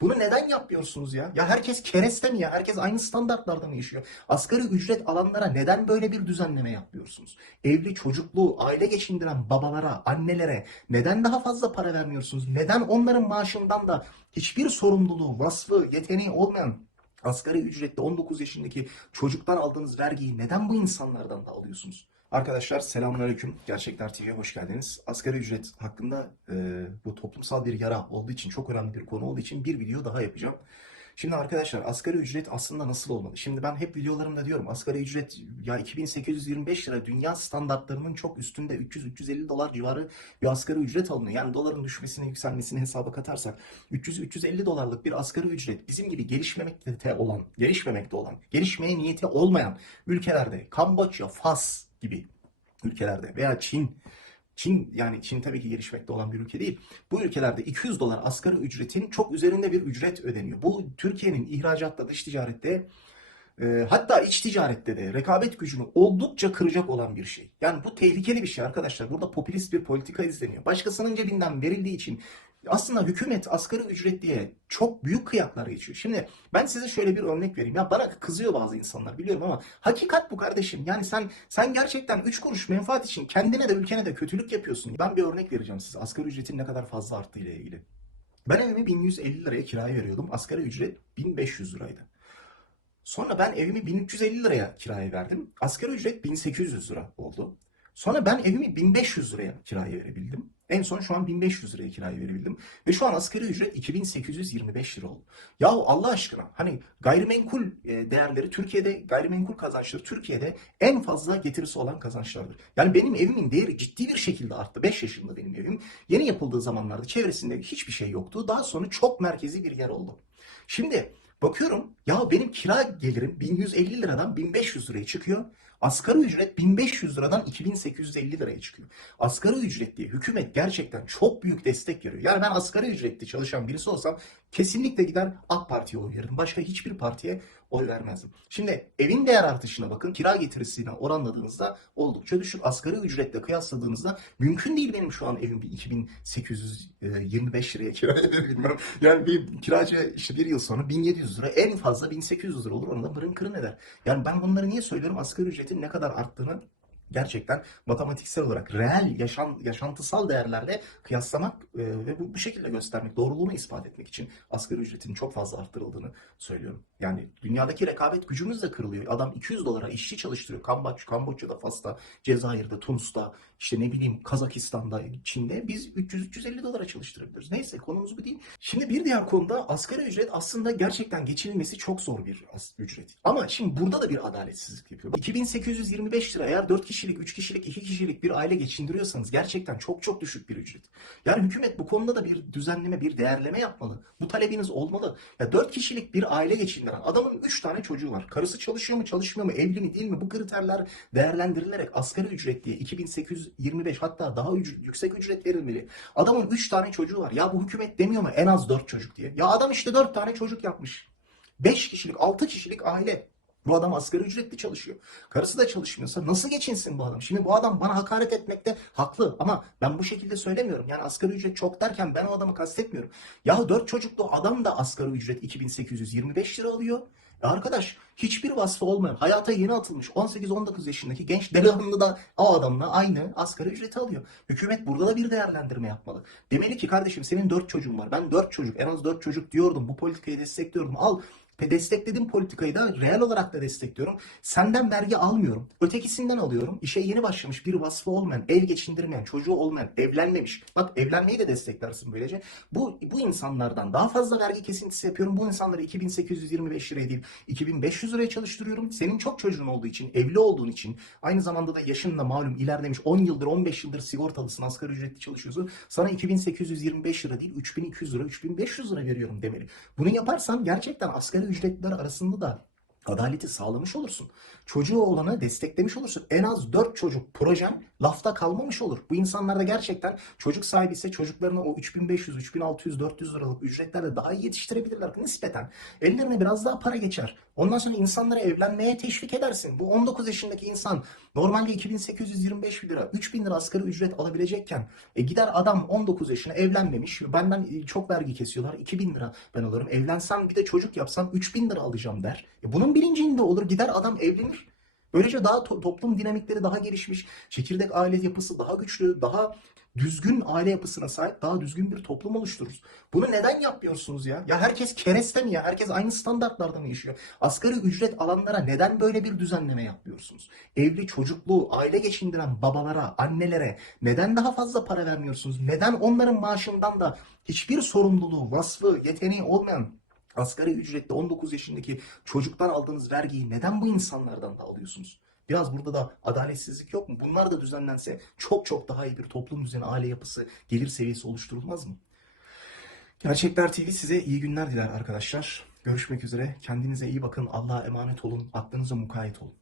Bunu neden yapmıyorsunuz ya? Ya herkes kereste mi ya? Herkes aynı standartlarda mı yaşıyor? Asgari ücret alanlara neden böyle bir düzenleme yapmıyorsunuz? Evli, çocuklu, aile geçindiren babalara, annelere neden daha fazla para vermiyorsunuz? Neden onların maaşından da hiçbir sorumluluğu, vasfı, yeteneği olmayan asgari ücretli 19 yaşındaki çocuktan aldığınız vergiyi neden bu insanlardan da alıyorsunuz? Arkadaşlar selamünaleyküm. Gerçekler TV'ye hoş geldiniz. Asgari ücret hakkında e, bu toplumsal bir yara olduğu için, çok önemli bir konu olduğu için bir video daha yapacağım. Şimdi arkadaşlar asgari ücret aslında nasıl olmalı? Şimdi ben hep videolarımda diyorum asgari ücret ya 2825 lira dünya standartlarının çok üstünde 300-350 dolar civarı bir asgari ücret alınıyor. Yani doların düşmesine yükselmesini hesaba katarsak 300-350 dolarlık bir asgari ücret bizim gibi gelişmemekte olan, gelişmemekte olan, gelişmeye niyeti olmayan ülkelerde Kamboçya, Fas gibi ülkelerde veya Çin Çin yani Çin tabii ki gelişmekte olan bir ülke değil. Bu ülkelerde 200 dolar asgari ücretin çok üzerinde bir ücret ödeniyor. Bu Türkiye'nin ihracatta, dış ticarette e, hatta iç ticarette de rekabet gücünü oldukça kıracak olan bir şey. Yani bu tehlikeli bir şey arkadaşlar. Burada popülist bir politika izleniyor. Başkasının cebinden verildiği için aslında hükümet asgari ücret diye çok büyük kıyaklar geçiyor. Şimdi ben size şöyle bir örnek vereyim. Ya bana kızıyor bazı insanlar biliyorum ama hakikat bu kardeşim. Yani sen sen gerçekten 3 kuruş menfaat için kendine de ülkene de kötülük yapıyorsun. Ben bir örnek vereceğim size. Asgari ücretin ne kadar fazla arttığı ile ilgili. Ben evimi 1150 liraya kiraya veriyordum. Asgari ücret 1500 liraydı. Sonra ben evimi 1350 liraya kiraya verdim. Asgari ücret 1800 lira oldu. Sonra ben evimi 1500 liraya kiraya verebildim. En son şu an 1500 liraya kiraya verebildim. Ve şu an asgari ücret 2825 lira oldu. Yahu Allah aşkına hani gayrimenkul e, değerleri Türkiye'de gayrimenkul kazançları Türkiye'de en fazla getirisi olan kazançlardır. Yani benim evimin değeri ciddi bir şekilde arttı. 5 yaşında benim evim. Yeni yapıldığı zamanlarda çevresinde hiçbir şey yoktu. Daha sonra çok merkezi bir yer oldu. Şimdi bakıyorum ya benim kira gelirim 1150 liradan 1500 liraya çıkıyor. Asgari ücret 1500 liradan 2850 liraya çıkıyor. Asgari ücret diye hükümet gerçekten çok büyük destek veriyor. Yani ben asgari ücretli çalışan birisi olsam kesinlikle gider AK Parti'ye oy veririm. Başka hiçbir partiye oy vermezdim. Şimdi evin değer artışına bakın. Kira getirisine oranladığınızda oldukça düşük. Asgari ücretle kıyasladığınızda mümkün değil benim şu an evim bir 2825 liraya kiraya verebilmem. Yani bir kiracı işte bir yıl sonra 1700 lira en fazla 1800 lira olur. Onu da mırın kırın eder. Yani ben bunları niye söylüyorum? Asgari ücretin ne kadar arttığını gerçekten matematiksel olarak reel yaşam, yaşantısal değerlerle kıyaslamak e, ve bu, bu şekilde göstermek, doğruluğunu ispat etmek için asgari ücretin çok fazla arttırıldığını söylüyorum. Yani dünyadaki rekabet gücümüz de kırılıyor. Adam 200 dolara işçi çalıştırıyor. Kamboç, Kamboçya'da, Fas'ta, Cezayir'de, Tunus'ta, işte ne bileyim Kazakistan'da, Çin'de biz 300-350 dolara çalıştırabiliyoruz. Neyse konumuz bu değil. Şimdi bir diğer konuda asgari ücret aslında gerçekten geçinilmesi çok zor bir ücret. Ama şimdi burada da bir adaletsizlik yapıyor. 2825 lira eğer 4 kişilik, 3 kişilik, 2 kişilik bir aile geçindiriyorsanız gerçekten çok çok düşük bir ücret. Yani hükümet bu konuda da bir düzenleme, bir değerleme yapmalı. Bu talebiniz olmalı. Ya 4 kişilik bir aile geçindiren adamın 3 tane çocuğu var. Karısı çalışıyor mu, çalışmıyor mu, evli mi, değil mi? Bu kriterler değerlendirilerek asgari ücret diye 2825 hatta daha yüksek ücret verilmeli. Adamın 3 tane çocuğu var. Ya bu hükümet demiyor mu en az 4 çocuk diye? Ya adam işte 4 tane çocuk yapmış. 5 kişilik, 6 kişilik aile. Bu adam asgari ücretli çalışıyor. Karısı da çalışmıyorsa nasıl geçinsin bu adam? Şimdi bu adam bana hakaret etmekte haklı ama ben bu şekilde söylemiyorum. Yani asgari ücret çok derken ben o adamı kastetmiyorum. Ya 4 çocuklu adam da asgari ücret 2825 lira alıyor. E arkadaş hiçbir vasfı olmayan, hayata yeni atılmış 18-19 yaşındaki genç delikanlı da o adamla aynı asgari ücreti alıyor. Hükümet burada da bir değerlendirme yapmalı. Demeli ki kardeşim senin 4 çocuğun var. Ben 4 çocuk, en az 4 çocuk diyordum. Bu politikayı destekliyorum. Al desteklediğim politikayı da reel olarak da destekliyorum. Senden vergi almıyorum. Ötekisinden alıyorum. İşe yeni başlamış bir vasfı olmayan, ev geçindirmeyen, çocuğu olmayan, evlenmemiş. Bak evlenmeyi de desteklersin böylece. Bu, bu insanlardan daha fazla vergi kesintisi yapıyorum. Bu insanları 2825 liraya değil 2500 liraya çalıştırıyorum. Senin çok çocuğun olduğu için, evli olduğun için, aynı zamanda da yaşın da malum ilerlemiş 10 yıldır 15 yıldır sigortalısın, asgari ücretli çalışıyorsun. Sana 2825 lira değil 3200 lira, 3500 lira veriyorum demeli. Bunu yaparsan gerçekten asgari ücretler arasında da adaleti sağlamış olursun. Çocuğu olanı desteklemiş olursun. En az 4 çocuk projen lafta kalmamış olur. Bu insanlar da gerçekten çocuk sahibi ise çocuklarını o 3500, 3600, 400 liralık ücretlerle daha iyi yetiştirebilirler nispeten. Ellerine biraz daha para geçer. Ondan sonra insanları evlenmeye teşvik edersin. Bu 19 yaşındaki insan Normalde 2825 lira, 3000 lira asgari ücret alabilecekken e, gider adam 19 yaşına evlenmemiş. Benden e, çok vergi kesiyorlar. 2000 lira ben alırım. Evlensem bir de çocuk yapsam 3000 lira alacağım der. E, bunun bilincinde olur. Gider adam evlenir. Böylece daha to- toplum dinamikleri daha gelişmiş, çekirdek aile yapısı daha güçlü, daha düzgün aile yapısına sahip, daha düzgün bir toplum oluştururuz. Bunu neden yapmıyorsunuz ya? Ya herkes kereste mi ya? Herkes aynı standartlarda mı yaşıyor? Asgari ücret alanlara neden böyle bir düzenleme yapmıyorsunuz? Evli, çocuklu, aile geçindiren babalara, annelere neden daha fazla para vermiyorsunuz? Neden onların maaşından da hiçbir sorumluluğu, vasfı, yeteneği olmayan asgari ücretli 19 yaşındaki çocuktan aldığınız vergiyi neden bu insanlardan da alıyorsunuz? Biraz burada da adaletsizlik yok mu? Bunlar da düzenlense çok çok daha iyi bir toplum düzeni, aile yapısı, gelir seviyesi oluşturulmaz mı? Gerçekler TV size iyi günler diler arkadaşlar. Görüşmek üzere. Kendinize iyi bakın. Allah'a emanet olun. Aklınıza mukayyet olun.